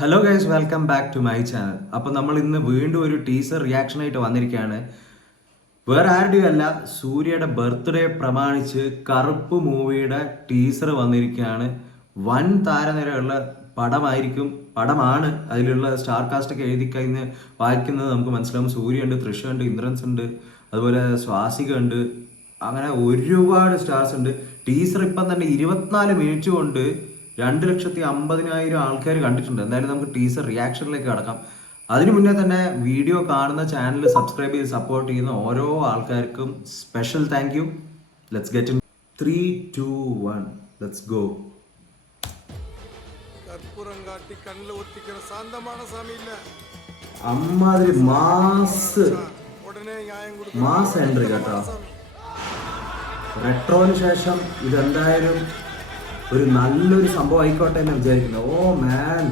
Hello guys, welcome back to my channel. അപ്പോൾ നമ്മൾ ഇന്ന് വീണ്ടും ഒരു ടീസർ റിയാക്ഷൻ ആയിട്ട് വന്നിരിക്കുകയാണ്. വേറെ ആരുടെയും അല്ല, സൂര്യയുടെ ബർത്ത്ഡേ പ്രമാണിച്ച് കറുപ്പ് മൂവിയുടെ ടീസർ വന്നിരിക്കുകയാണ്. വൻ താരനിരയുള്ള പടമാണ്. അതിലുള്ള സ്റ്റാർ കാസ്റ്റ് ഒക്കെ എഴുതി കഴിഞ്ഞ് വായിക്കുന്നത് നമുക്ക് മനസ്സിലാവും. സൂര്യ ഉണ്ട്, തൃഷ ഉണ്ട്, ഇന്ദ്രൻസ് ഉണ്ട്, അതുപോലെ സ്വാസിക ഉണ്ട്, അങ്ങനെ ഒരുപാട് സ്റ്റാർസ് ഉണ്ട്. ടീസർ ഇപ്പം തന്നെ 24 മിനിറ്റ് കൊണ്ട് 2,50,000 ആൾക്കാർ കണ്ടിട്ടുണ്ട്. എന്തായാലും നമുക്ക് ടീസർ റിയാക്ഷനിലേക്ക് കടക്കാം. അതിനു മുന്നേ തന്നെ വീഡിയോ കാണുന്ന ചാനൽ സബ്സ്ക്രൈബ് ചെയ്ത് സപ്പോർട്ട് ചെയ്യുന്ന ഓരോ ആൾക്കാർക്കും special thank you. Let's get in 3, 2, 1 let's go. അമ്മാതിരി മാസ് എൻട്രി കേട്ടോ. റെട്രോന് ശേഷം ഇതെന്തായാലും ഒരു നല്ലൊരു സംഭവം ആയിക്കോട്ടെ എന്ന് വിചാരിക്കുന്നു. ഓ മാൻ,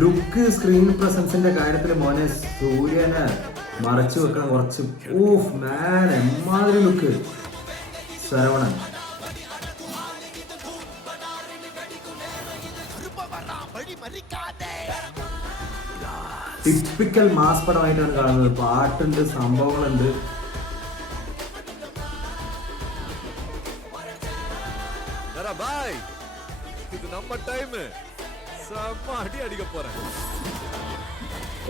ലുക്ക് സ്ക്രീൻ പ്രസൻസിന്റെ കാര്യത്തിൽ മോനെ സൂര്യനെ മറച്ചു വെക്കാൻ കുറച്ച് ഓഫ് മാൻ, എമ്മാതിരി ലുക്ക്. ശരവണൻ ടിപ്പിക്കൽ മാസ് പടമായിട്ടാണ് കാണുന്നത്. പാട്ടുണ്ട്, സംഭവങ്ങളുണ്ട്.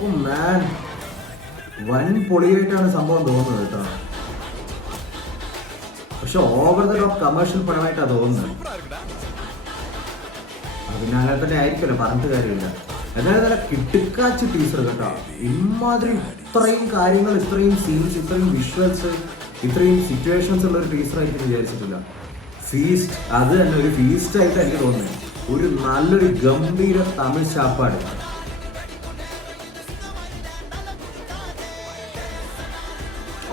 ഓ മാൻ, വൻ പൊളിയായിട്ടാണ് സംഭവം തോന്നുന്നത് കേട്ടോ. പക്ഷെ ഓവർ ദ ടോപ്പ് കമേഴ്ഷ്യൽ പടമായിട്ടാണ് തോന്നുന്നത്. പിന്നെ അങ്ങനെ തന്നെ ആയിരിക്കുമല്ലോ, പറഞ്ഞിട്ട് കാര്യമില്ല. എന്നാലും നല്ല കിട്ടിക്കാച്ച് ടീച്ചർ കേട്ടോ. ഇമാതിരി ഇത്രയും കാര്യങ്ങൾ, ഇത്രയും സീൻസ്, ഇത്രയും വിഷ്വൽസ്, ഇത്രയും സിറ്റുവേഷൻസ് ഉള്ള ഒരു ടീച്ചറായിരിക്കും വിചാരിച്ചിട്ടില്ല. ഫീസ്റ്റ്, അത് തന്നെ ഒരു ഫീസ്റ്റ് ആയിട്ട് എനിക്ക് തോന്നുന്നത്. ഒരു നല്ലൊരു ഗംഭീര തമിഴ് ചാപ്പാട്.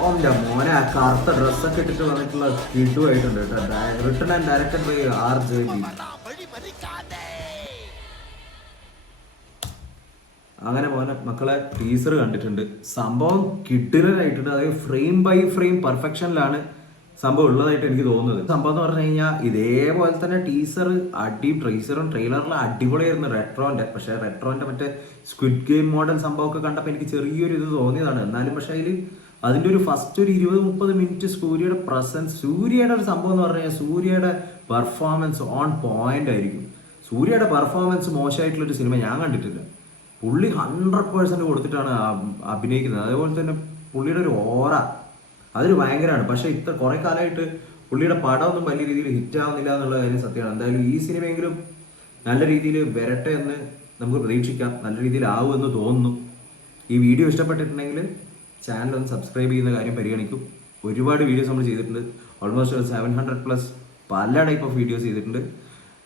ഓന്റെ മോനെ, ആ കറുത്ത ഡ്രസ്സൊക്കെ ഇട്ടിട്ട് വന്നിട്ടുള്ള കിഡുമായിട്ടുണ്ട് കേട്ടോ. Written and directed by RJB. അങ്ങനെ മോനെ മക്കളെ ടീസർ കണ്ടിട്ടുണ്ട്. സംഭവം കിഡിലായിട്ടുണ്ട്. അതായത് ഫ്രെയിം ബൈ ഫ്രെയിം പെർഫെക്ഷനിലാണ് സംഭവം ഉള്ളതായിട്ട് എനിക്ക് തോന്നുന്നത്. സംഭവം എന്ന് പറഞ്ഞു കഴിഞ്ഞാൽ ഇതേപോലെ തന്നെ ടീസറും ട്രെയിലറിലും അടിപൊളിയായിരുന്നു റെട്രോന്റെ. പക്ഷെ റെട്രോന്റെ മറ്റേ സ്ക്വിഡ് ഗെയിം മോഡൽ സംഭവമൊക്കെ കണ്ടപ്പോൾ എനിക്ക് ചെറിയൊരു ഇത് തോന്നിയതാണ്. എന്നാലും പക്ഷെ അതിന്റെ ഒരു ഫസ്റ്റ് ഒരു 20-30 മിനിറ്റ് സൂര്യയുടെ പ്രസൻസ്, സൂര്യയുടെ ഒരു സംഭവം എന്ന് പറഞ്ഞു കഴിഞ്ഞാൽ സൂര്യയുടെ പെർഫോമൻസ് ഓൺ പോയിന്റ് ആയിരിക്കും. സൂര്യയുടെ പെർഫോമൻസ് മോശമായിട്ടുള്ളൊരു സിനിമ ഞാൻ കണ്ടിട്ടില്ല. പുള്ളി 100% കൊടുത്തിട്ടാണ് അഭിനയിക്കുന്നത്. അതേപോലെ തന്നെ പുള്ളിയുടെ ഒരു ഓറ അതൊരു ഭയങ്കരമാണ്. പക്ഷെ കുറെ കാലമായിട്ട് പുള്ളിയുടെ പടമൊന്നും വലിയ രീതിയിൽ ഹിറ്റ് ആവുന്നില്ല എന്നുള്ള കാര്യം സത്യമാണ്. എന്തായാലും ഈ സിനിമയെങ്കിലും നല്ല രീതിയിൽ വരട്ടെ എന്ന് നമുക്ക് പ്രതീക്ഷിക്കാം. നല്ല രീതിയിൽ ആവുമെന്ന് തോന്നുന്നു. ഈ വീഡിയോ ഇഷ്ടപ്പെട്ടിട്ടുണ്ടെങ്കിൽ ചാനൽ ഒന്ന് സബ്സ്ക്രൈബ് ചെയ്യുന്ന കാര്യം പരിഗണിക്കും. ഒരുപാട് വീഡിയോസ് നമ്മൾ ചെയ്തിട്ടുണ്ട്. ഓൾമോസ്റ്റ് 700+ പല ടൈപ്പ് ഓഫ് വീഡിയോസ് ചെയ്തിട്ടുണ്ട്.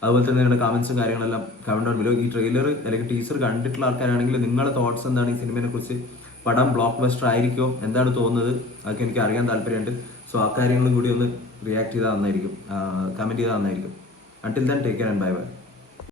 അതുപോലെ തന്നെ നിങ്ങളുടെ കമൻസും കാര്യങ്ങളെല്ലാം കമന്റ് ഡൗൺ ബിലോ. ഈ ട്രെയിലർ അല്ലെങ്കിൽ ടീസർ കണ്ടിട്ടുള്ള ആൾക്കാരാണെങ്കിൽ നിങ്ങളുടെ തോട്ട്സ് എന്താണ് ഈ സിനിമയെ കുറിച്ച്? പടം ബ്ലോക്ക് ബസ്റ്റർ ആയിരിക്കുമോ? എന്താണ് തോന്നുന്നത്? അതൊക്കെ എനിക്ക് അറിയാൻ താല്പര്യമുണ്ട്. സോ ആ കാര്യങ്ങളും കൂടി ഒന്ന് റിയാക്ട് ചെയ്താൽ നന്നായിരിക്കും, കമൻറ്റ് ചെയ്താൽ നന്നായിരിക്കും. Until then take care and bye bye.